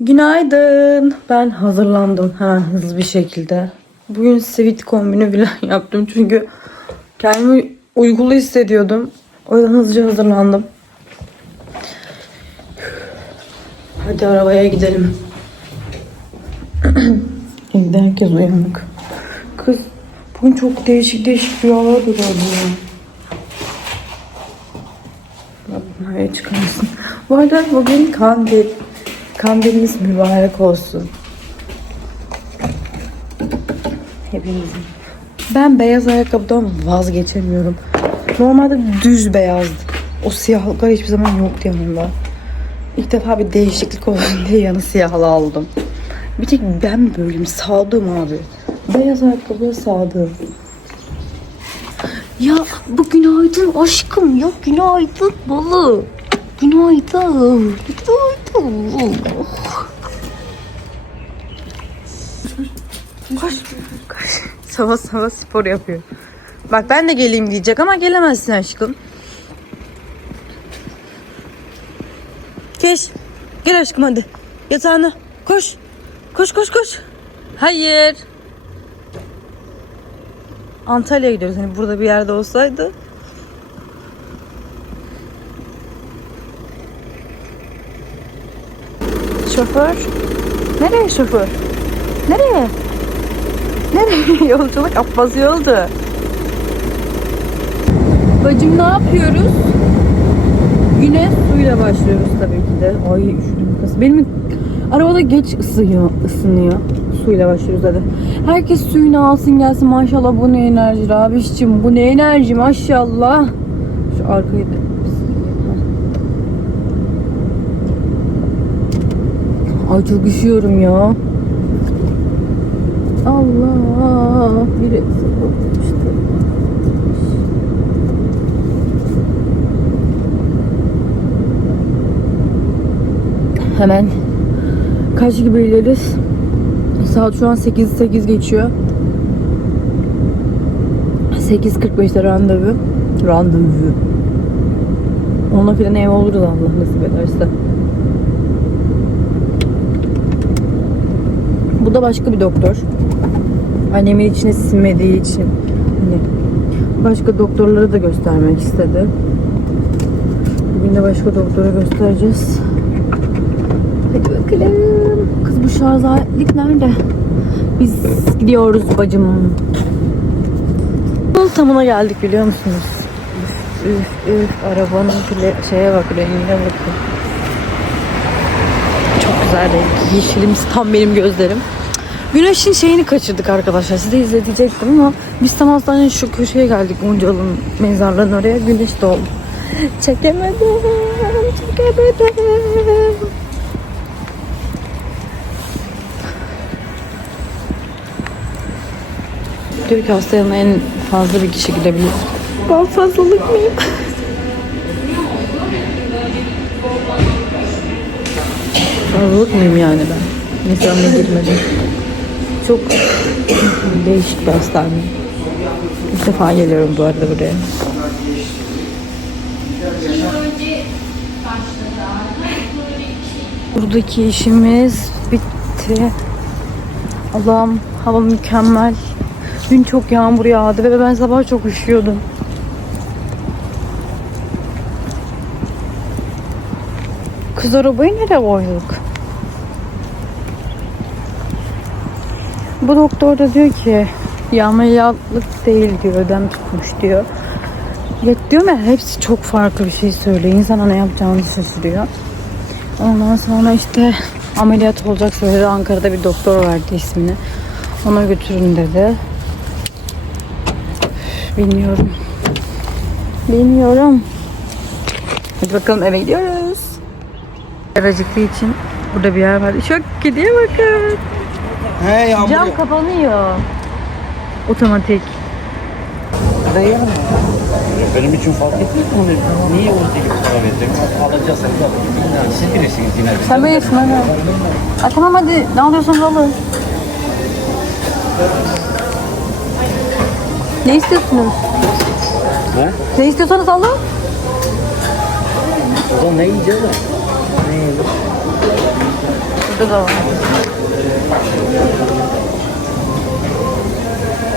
Günaydın. Ben hazırlandım hemen hızlı bir şekilde. Bugün sivit kombini falan yaptım çünkü kendimi uykulu hissediyordum. O yüzden hızlıca hazırlandım. Hadi arabaya gidelim. Evde herkes uyanık. Kız bugün çok değişik değişik rüyalar gördüm ya. Rabbim hayır çıkarsın. Bu arada bugün kandil. Kandiliniz mübarek olsun. Hepinizin. Ben beyaz ayakkabıdan vazgeçemiyorum. Normalde düz beyazdı. O siyahlıklar hiçbir zaman yoktu yanımda. İlk defa bir değişiklik olsun diye yanı siyahlı aldım. Bir tek ben böyleyim. Sadığım abi. Beyaz ayakkabıya sadığım. Ya bu günaydın aşkım ya günaydın balı. Günaydın. Günaydın. Koş. Koş. Sabah sabah spor yapıyor. Bak ben de geleyim diyecek ama gelemezsin aşkım. Geç. Gel aşkım hadi. Yatağına. Koş. Koş koş koş. Hayır. Antalya'ya gidiyoruz. Hani burada bir yerde olsaydı. Şoför. Nereye şoför? Nereye? Nereye? Yolculuk Abbas yoldu. Bacım ne yapıyoruz? Güne suyla başlıyoruz tabii ki de. Ay üşüdüm. Benim arabada geç ısınıyor, ısınıyor. Suyla başlıyoruz hadi. Herkes suyunu alsın gelsin maşallah bu ne enerji abişçim bu ne enerji maşallah. Şu arkayı Ay çok üşüyorum ya. Allah biri işte. Hemen kaç gibi ileririz? Saat şu an 8 8 geçiyor. 8.45'te randevu. Randevu. Ona filan ev oluruz Allah nasip ederse. Bu da başka bir doktor. Annemin içine sinmediği için hani başka doktorları da göstermek istedi. Bugün de başka doktora göstereceğiz. Hadi bakalım. Kız bu şarj aletlik nerede? Biz gidiyoruz bacım. Tamına geldik biliyor musunuz? Üf üf üf arabanın bile şeye bak rengine bakın. Çok güzel renk. Yeşilimsi tam benim gözlerim. Güneşin şeyini kaçırdık arkadaşlar. Size izletecektim ama biz tam hastanenin şu köşeye geldik. Uncalı'nın mezarlığının oraya. Güneş doğdu. Çekemedim. Çekemedim. Diyor ki hasta yanına en fazla bir kişi gidebilir. Ben fazlalık mıyım? Fazlalık mıyım yani ben? Neyse ona girmedim. Çok değişik bir hastane. İlk defa geliyorum bu arada buraya. Buradaki işimiz bitti. Allah'ım hava mükemmel. Dün çok yağmur yağdı ve ben sabah çok üşüyordum. Kız arabayı nereye koyduk? Bu doktor da diyor ki ameliyatlık değil diyor ödem tutmuş diyor. Ya diyorum ya hepsi çok farklı bir şey söylüyor. İnsan ne yapacağını şaşırıyor. Ondan sonra işte ameliyat olacak söyledi. Ankara'da bir doktor verdi ismini. Ona götürün dedi. Bilmiyorum. Bilmiyorum. Hadi bakalım eve gidiyoruz. Ev acıktığı için burada bir yer var. Çok gidiyor bakın. He yağmur Cam kapanıyor. Otomatik. Mi? Benim için fark etmiyor mu? Niye o gibi para verdim? Alacağız sen de siz bilirsiniz yine. Sen bilirsin hadi. Ay tamam hadi ne alıyorsanız alın. Ne istiyorsunuz? He? Ne istiyorsanız alın. O zaman ne yiyeceğiz? Ne yiyelim? Burada da var.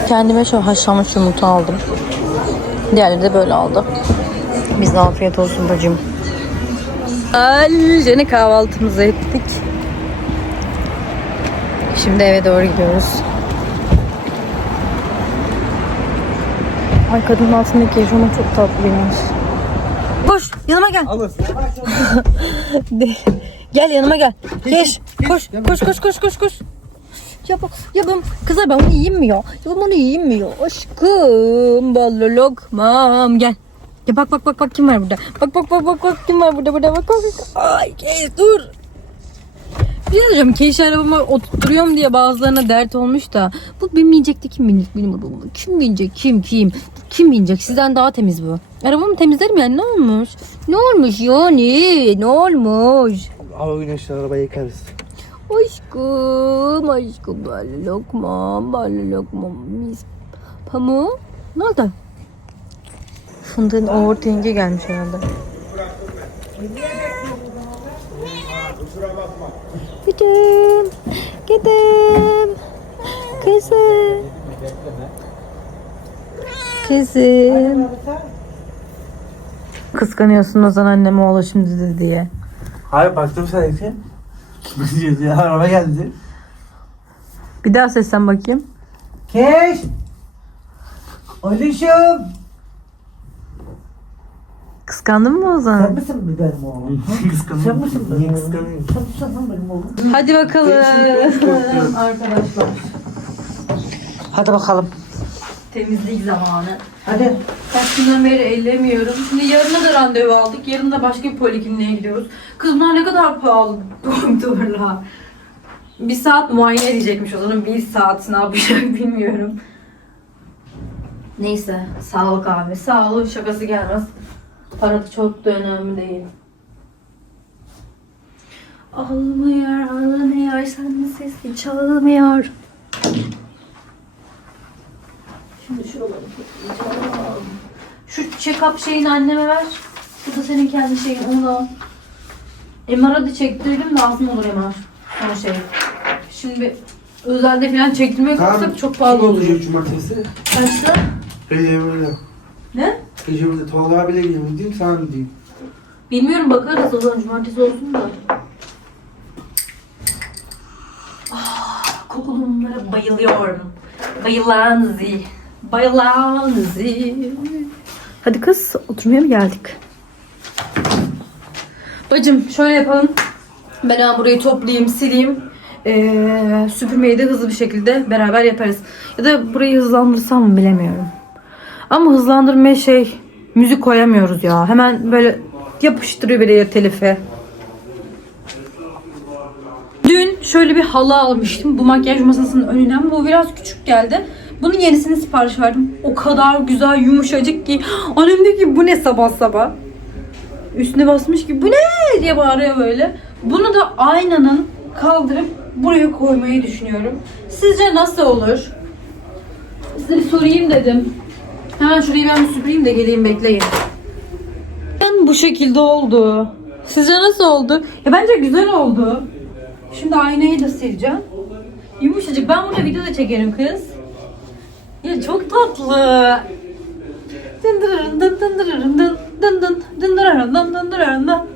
Kendime şu haşlanmış yumurta aldım. Diğerleri de böyle aldı. Biz de afiyet olsun bacım. Alcene kahvaltımızı ettik. Şimdi eve doğru gidiyoruz. Ay kadının altındaki yaşama çok tatlıymış. Koş yanıma gel. De- gel yanıma gel. Geç. Koş. Koş koş koş koş koş. Ya bak ya ben kızlar ben bunu yiyeyim mi ya? Ya ben bunu yiyeyim mi ya? Aşkım ballı lokmam gel. Ya bak bak bak bak kim var burada? Bak bak bak bak bak kim var burada burada bak bak. bak. Ay kes dur. Bir şey diyeceğim keşke arabama oturtuyorum diye bazılarına dert olmuş da bu benim yiyecekti kim binecek benim arabama? Kim binecek kim kim? Kim binecek? Sizden daha temiz bu. Arabamı temizlerim yani ne olmuş? Ne olmuş yani? Ne olmuş? Hava güneşli arabayı yıkarız. Aşkım, aşkım böyle lokmam, böyle lokmam mis. Pamuğu, ne oldu? Fındığın overthink'e gelmiş herhalde. Gidim, gidim, kızım. Kızım. Kıskanıyorsun Ozan anneme oğlu şimdi de diye. Hayır baktım sanki. Diyordu ya araba geldi. Bir daha seslen bakayım. Keş! Oluşum! Kıskandın mı Ozan? Sen misin mi benim oğlum? Kıskanıyorum. Sen misin benim oğlum? Kıskanıyorum. Sen misin lan benim oğlum? Hadi bakalım arkadaşlar. Hadi bakalım. Temizlik zamanı. Hadi. Kaç günden beri ellemiyorum. Şimdi yarına da randevu aldık. Yarın da başka bir polikliniğe gidiyoruz. Kız bunlar ne kadar pahalı doktorlar. Bir saat muayene edecekmiş o zaman. Bir saat ne yapacak bilmiyorum. Neyse. Sağlık abi. Sağlık şakası gelmez. Para da çok da önemli değil. Olmuyor, alınıyor, sen sesi çalmıyor. Şimdi şuraları toplayacağım. Şu check-up şeyini anneme ver. Bu da senin kendi şeyin, onu da al. MR'a da çektirelim lazım olur MR. Son şey. Şimdi özelde falan çektirmeye kalksak çok pahalı olur. cumartesi? Kaçta? Gecemizde. Ne? Gecemizde Tolga abiyle gidiyorum. Gideyim sana mı diyeyim? Bilmiyorum bakarız o zaman cumartesi olsun da. Ah, kokulu mumlara bayılıyorum. Bayılan zi. Bayılan zi. Hadi kız oturmaya mı geldik? Bacım şöyle yapalım. Ben ha burayı toplayayım, sileyim. Ee, süpürmeyi de hızlı bir şekilde beraber yaparız. Ya da burayı hızlandırsam mı bilemiyorum. Ama hızlandırmaya şey müzik koyamıyoruz ya. Hemen böyle yapıştırıyor veriyor telife. Dün şöyle bir halı almıştım. Bu makyaj masasının önünden. Bu biraz küçük geldi. Bunun yenisini sipariş verdim. O kadar güzel yumuşacık ki. Annem diyor ki bu ne sabah sabah. Üstüne basmış ki bu ne diye bağırıyor böyle. Bunu da aynanın kaldırıp buraya koymayı düşünüyorum. Sizce nasıl olur? Size bir sorayım dedim. Hemen şurayı ben süpüreyim de geleyim bekleyin. Ben bu şekilde oldu. Sizce nasıl oldu? Ya bence güzel oldu. Şimdi aynayı da sileceğim. Yumuşacık. Ben burada video da çekerim kız. Ya çok tatlı. Dındırırın dın dındırırın dın dın dın dındırırın dın dındırırın dın.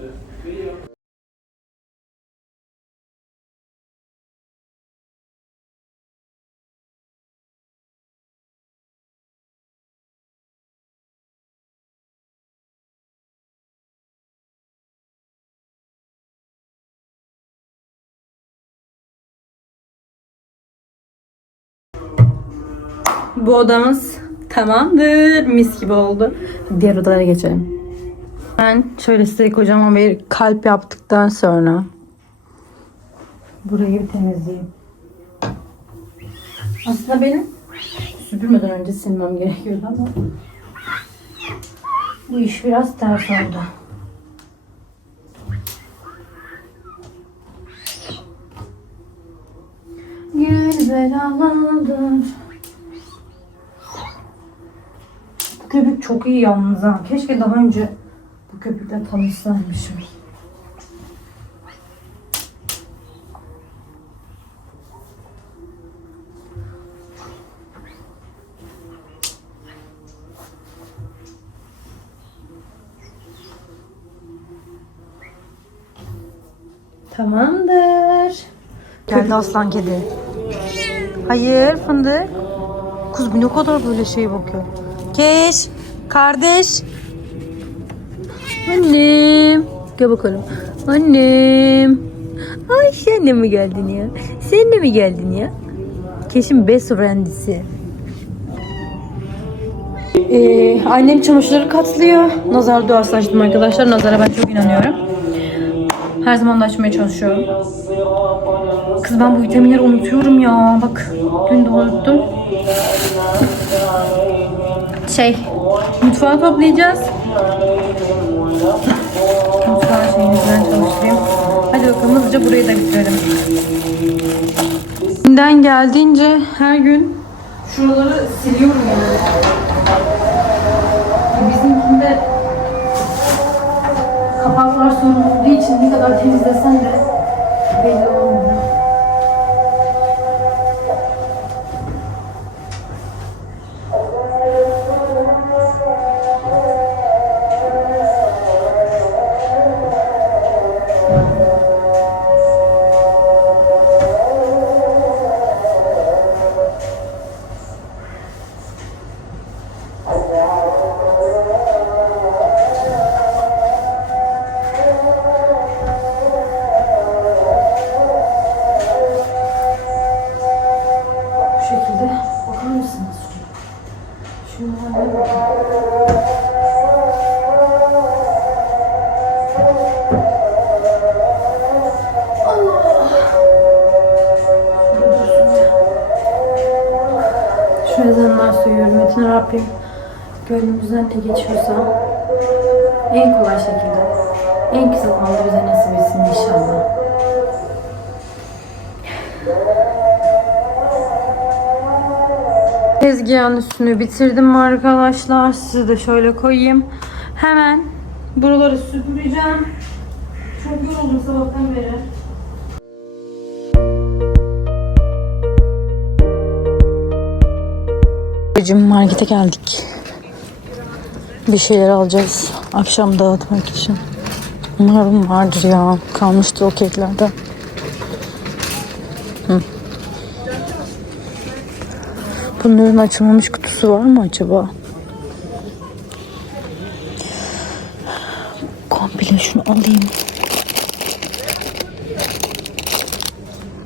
Bu odamız tamamdır. Mis gibi oldu. Diğer odalara geçelim. Ben şöyle size kocaman bir kalp yaptıktan sonra burayı bir temizleyeyim. Aslında benim süpürmeden önce silmem gerekiyordu ama bu iş biraz ters oldu. Gül belalıdır. köpük çok iyi yalnız ha. Keşke daha önce bu köpükle tanışsaymışım. Tamamdır. Geldi aslan kedi. Hayır fındık. Kuz bir ne kadar böyle şey bakıyor. Keş. Kardeş. Annem. Gel bakalım. Annem. Ay sen de mi geldin ya? Sen de mi geldin ya? Keşin best friendisi. Ee, annem çamaşırları katlıyor. Nazar duası açtım arkadaşlar. Nazara ben çok inanıyorum. Her zaman da açmaya çalışıyorum. Kız ben bu vitaminleri unutuyorum ya. Bak dün de unuttum. Şey, mutfağı toplayacağız. Mutfağı şeyimizden çalıştırayım. Hadi bakalım hızlıca burayı da bitirelim. Elimden geldiğince her gün şuraları siliyorum yani. Bizimkinde kapaklar sorun olduğu için ne kadar temizlesen de belli olmuyor. Bu Tezgahın üstünü bitirdim arkadaşlar. Sizi de şöyle koyayım. Hemen buraları süpüreceğim. Çok yoruldum sabahtan beri. Bugün markete geldik. Bir şeyler alacağız. Akşam dağıtmak için. Umarım vardır ya. Kalmıştı o keklerden. Bunların açılmamış kutusu var mı acaba? Komple şunu alayım.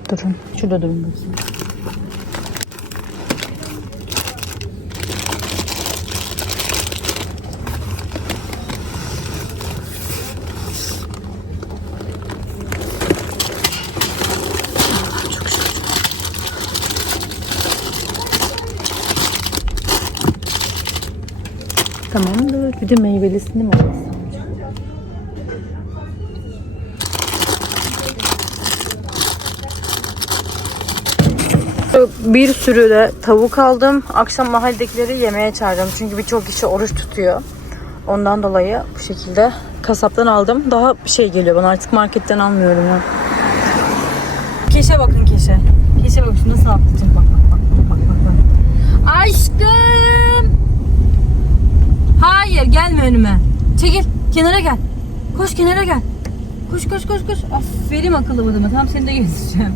Durun. Şurada durun. bakayım. Çok şükür. Tamamdır. Bir de meyvelisini mi alasın? Bir sürü de tavuk aldım. Akşam mahalledekileri yemeğe çağırdım. Çünkü birçok kişi oruç tutuyor. Ondan dolayı bu şekilde kasaptan aldım. Daha şey geliyor bana artık marketten almıyorum ya. Keşe bakın keşe. Keşe bak şu nasıl atlayacak bak bak bak bak bak bak. Aşkım. Hayır gelme önüme. Çekil kenara gel. Koş kenara gel. Koş koş koş koş. Aferin akıllı bıdıma. Tam seni de gezeceğim.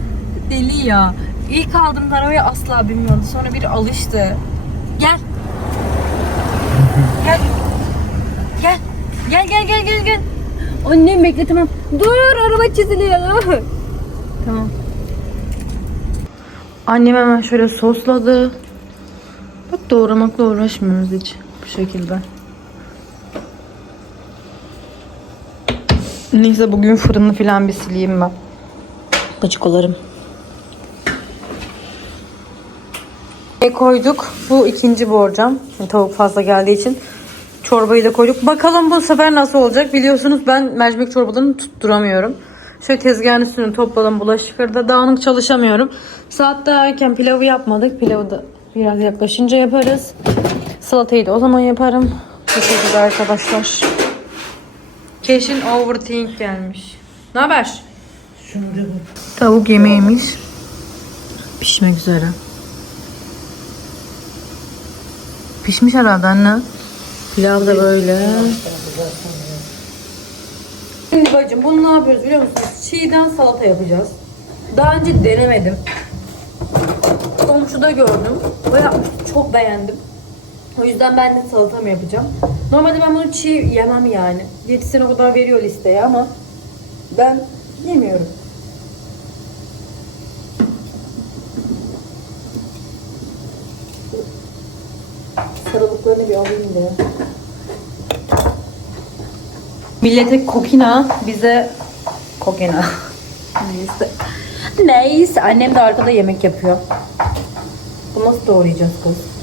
Deli ya. İlk aldığımda arabaya asla binmiyordu. Sonra bir alıştı. Gel. Gel. Gel. Gel gel gel gel gel. Annem bekle tamam. Dur araba çiziliyor. Tamam. Annem hemen şöyle sosladı. Bak doğramakla uğraşmıyoruz hiç bu şekilde. Neyse bugün fırını falan bir sileyim ben. Paçikolarım. Ne koyduk? Bu ikinci borcam. Yani tavuk fazla geldiği için. Çorbayı da koyduk. Bakalım bu sefer nasıl olacak? Biliyorsunuz ben mercimek çorbalarını tutturamıyorum. Şöyle tezgahın üstünü topladım bulaşıkları dağınık çalışamıyorum. Saat daha erken pilavı yapmadık. Pilavı da biraz yaklaşınca yaparız. Salatayı da o zaman yaparım. Bu şekilde arkadaşlar. Keşin overthink gelmiş. Ne haber? Şimdi Tavuk yemeğimiz pişmek üzere. Pişmiş herhalde anne. Pilav da böyle. Şimdi bacım bunu ne yapıyoruz biliyor musunuz? çiğden salata yapacağız. Daha önce denemedim. Komşuda gördüm. Ve çok beğendim. O yüzden ben de salata mı yapacağım. Normalde ben bunu çiğ yemem yani. Diyetisyen o kadar veriyor listeye ama ben yemiyorum. Sarılıklarını bir alayım da. Millete kokina, bize kokina. Neyse. Neyse. Annem de arkada yemek yapıyor. Bu nasıl doğrayacağız kız?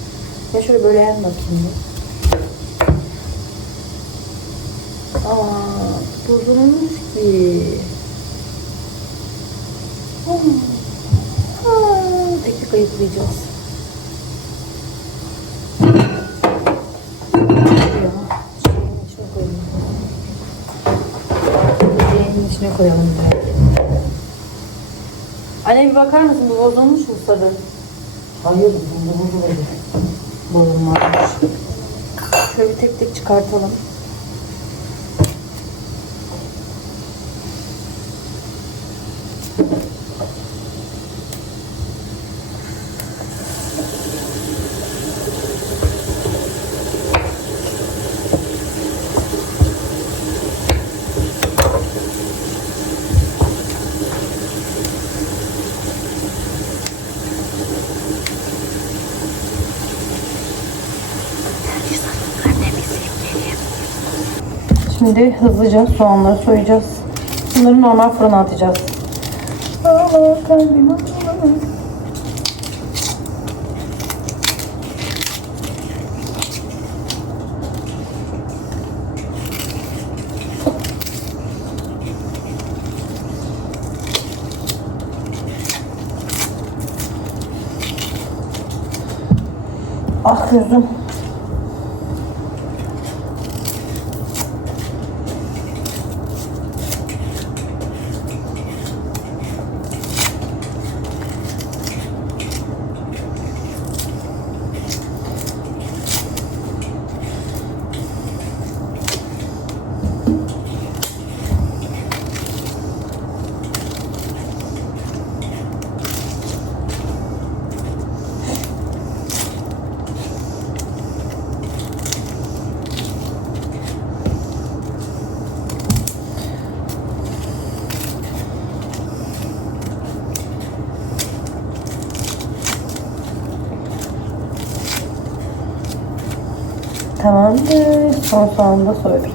Ya şöyle böyle yer bakayım. Aa, bozulmuş ki. Aa, tek tek ayıklayacağız. İçine koyalım. Direkt. Anne bir bakar mısın? Bu bozulmuş mu sarı? Hayır, bu bozulmadı. Bozulmamış. Şöyle tek tek çıkartalım. Şimdi hızlıca soğanları soyacağız. Bunları normal fırına atacağız. Allah kalbim. Ah gözüm. Tamamdır. Son soğanı da soyduk.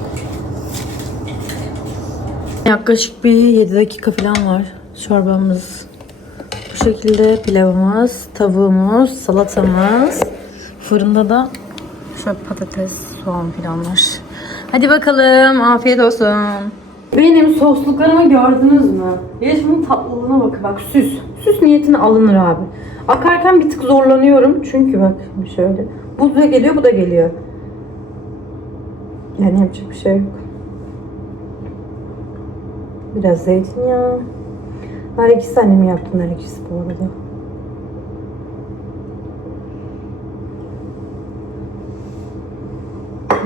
Yaklaşık bir 7 dakika falan var. Çorbamız bu şekilde pilavımız, tavuğumuz, salatamız. Fırında da şöyle patates, soğan falan var. Hadi bakalım. Afiyet olsun. Benim sosluklarımı gördünüz mü? De şunun tatlılığına bakın. Bak süs. Süs niyetine alınır abi. Akarken bir tık zorlanıyorum. Çünkü bak şimdi şöyle. Bu da geliyor, bu da geliyor. Yani yapacak bir şey yok. Biraz zeytinyağı. Her ikisi annem yaptım her ikisi bu arada.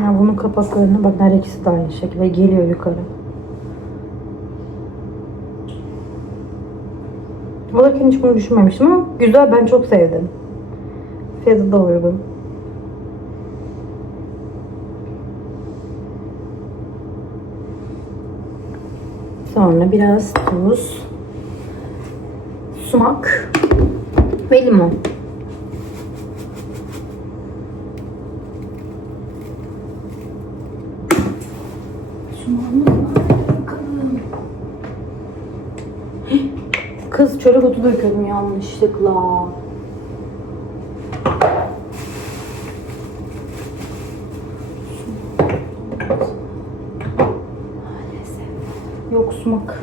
Ya bunun kapaklarına bak her ikisi de aynı şekilde geliyor yukarı. Alırken hiç bunu düşünmemiştim ama güzel ben çok sevdim. Fiyatı da uygun. Sonra biraz tuz, sumak ve limon. Kız çörek otu döküyordum yanlışlıkla. Yok sumak.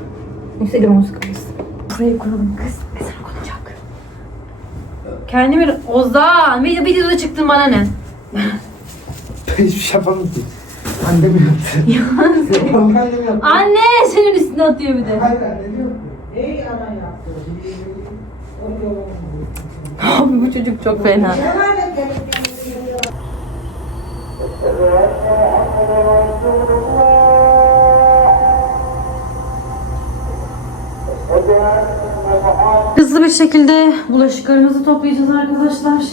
Neyse limon sıkarız. Burayı kuralım kız. Ezan okunacak. Kendimi Ozan bir videoda çıktın bana ne? Hiçbir şey yapamadım. Annem yaptı. Yok annem yaptı. Anne senin üstüne atıyor bir de. Hayır annem yok. Abi bu çocuk çok fena. Hızlı bir şekilde bulaşıklarımızı toplayacağız arkadaşlar.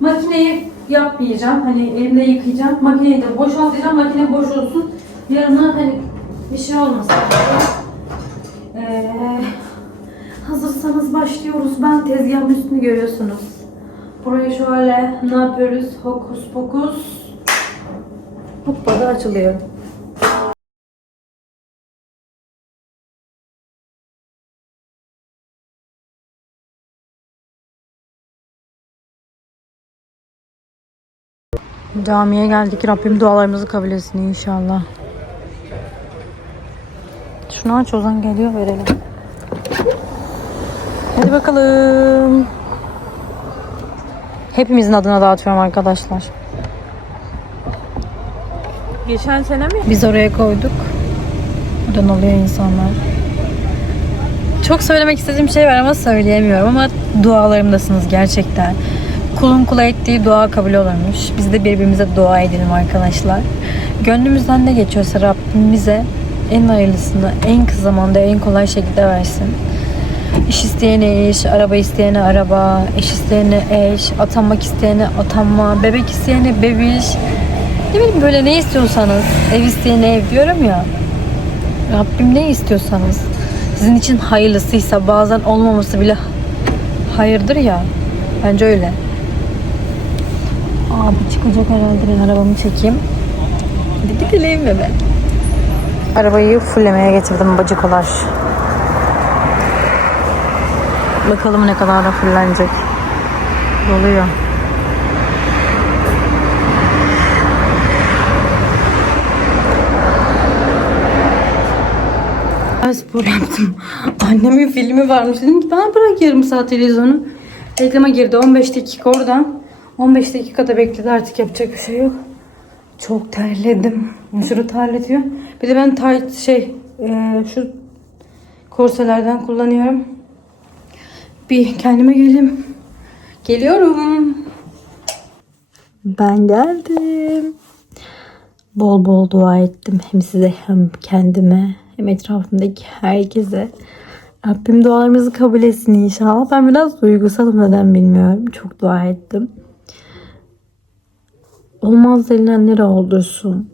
Makineyi yapmayacağım. Hani elimde yıkayacağım. Makineyi de boşaltacağım. Makine boş olsun. Yarına hani bir şey olmasın. Ee, hazırsanız başlıyoruz. Ben tezgahın üstünü görüyorsunuz. Buraya şöyle ne yapıyoruz? Hokus pokus. Hoppa da açılıyor. Camiye geldik. Rabbim dualarımızı kabul etsin inşallah. Şunu aç Ozan geliyor verelim. Hadi bakalım. Hepimizin adına dağıtıyorum arkadaşlar. Geçen sene mi? Biz oraya koyduk. Buradan alıyor insanlar. Çok söylemek istediğim şey var ama söyleyemiyorum ama dualarımdasınız gerçekten. Kulun kula ettiği dua kabul olurmuş. Biz de birbirimize dua edelim arkadaşlar. Gönlümüzden ne geçiyorsa Rabbim bize en hayırlısını, en kısa zamanda, en kolay şekilde versin. İş isteyene iş, araba isteyene araba, eş isteyene eş, atanmak isteyene atanma, bebek isteyene bebiş. Ne bileyim böyle ne istiyorsanız, ev isteyene ev diyorum ya. Rabbim ne istiyorsanız. Sizin için hayırlısıysa bazen olmaması bile hayırdır ya. Bence öyle. Abi çıkacak herhalde ben arabamı çekeyim. Hadi gidelim bebe. Arabayı fullemeye getirdim bacıkolar. Bakalım ne kadar da fullenecek. Doluyor. Ben spor yaptım. Annemin filmi varmış. Dedim ki bana bırak yarım saat televizyonu. Reklama girdi 15 dakika oradan. 15 dakikada bekledi artık yapacak bir şey yok. Çok terledim. Aşırı terletiyor. Bir de ben tight şey e, şu korselerden kullanıyorum. Bir kendime geleyim. Geliyorum. Ben geldim. Bol bol dua ettim. Hem size hem kendime hem etrafımdaki herkese. Rabbim dualarımızı kabul etsin inşallah. Ben biraz duygusalım neden bilmiyorum. Çok dua ettim. Olmaz denilen nere olursun.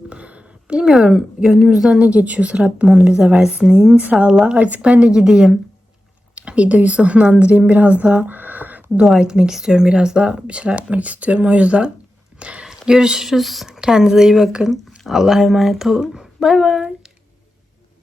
Bilmiyorum gönlümüzden ne geçiyorsa Rabbim onu bize versin inşallah. Artık ben de gideyim. Videoyu sonlandırayım. Biraz daha dua etmek istiyorum. Biraz daha bir şeyler yapmak istiyorum. O yüzden görüşürüz. Kendinize iyi bakın. Allah'a emanet olun. Bay bay.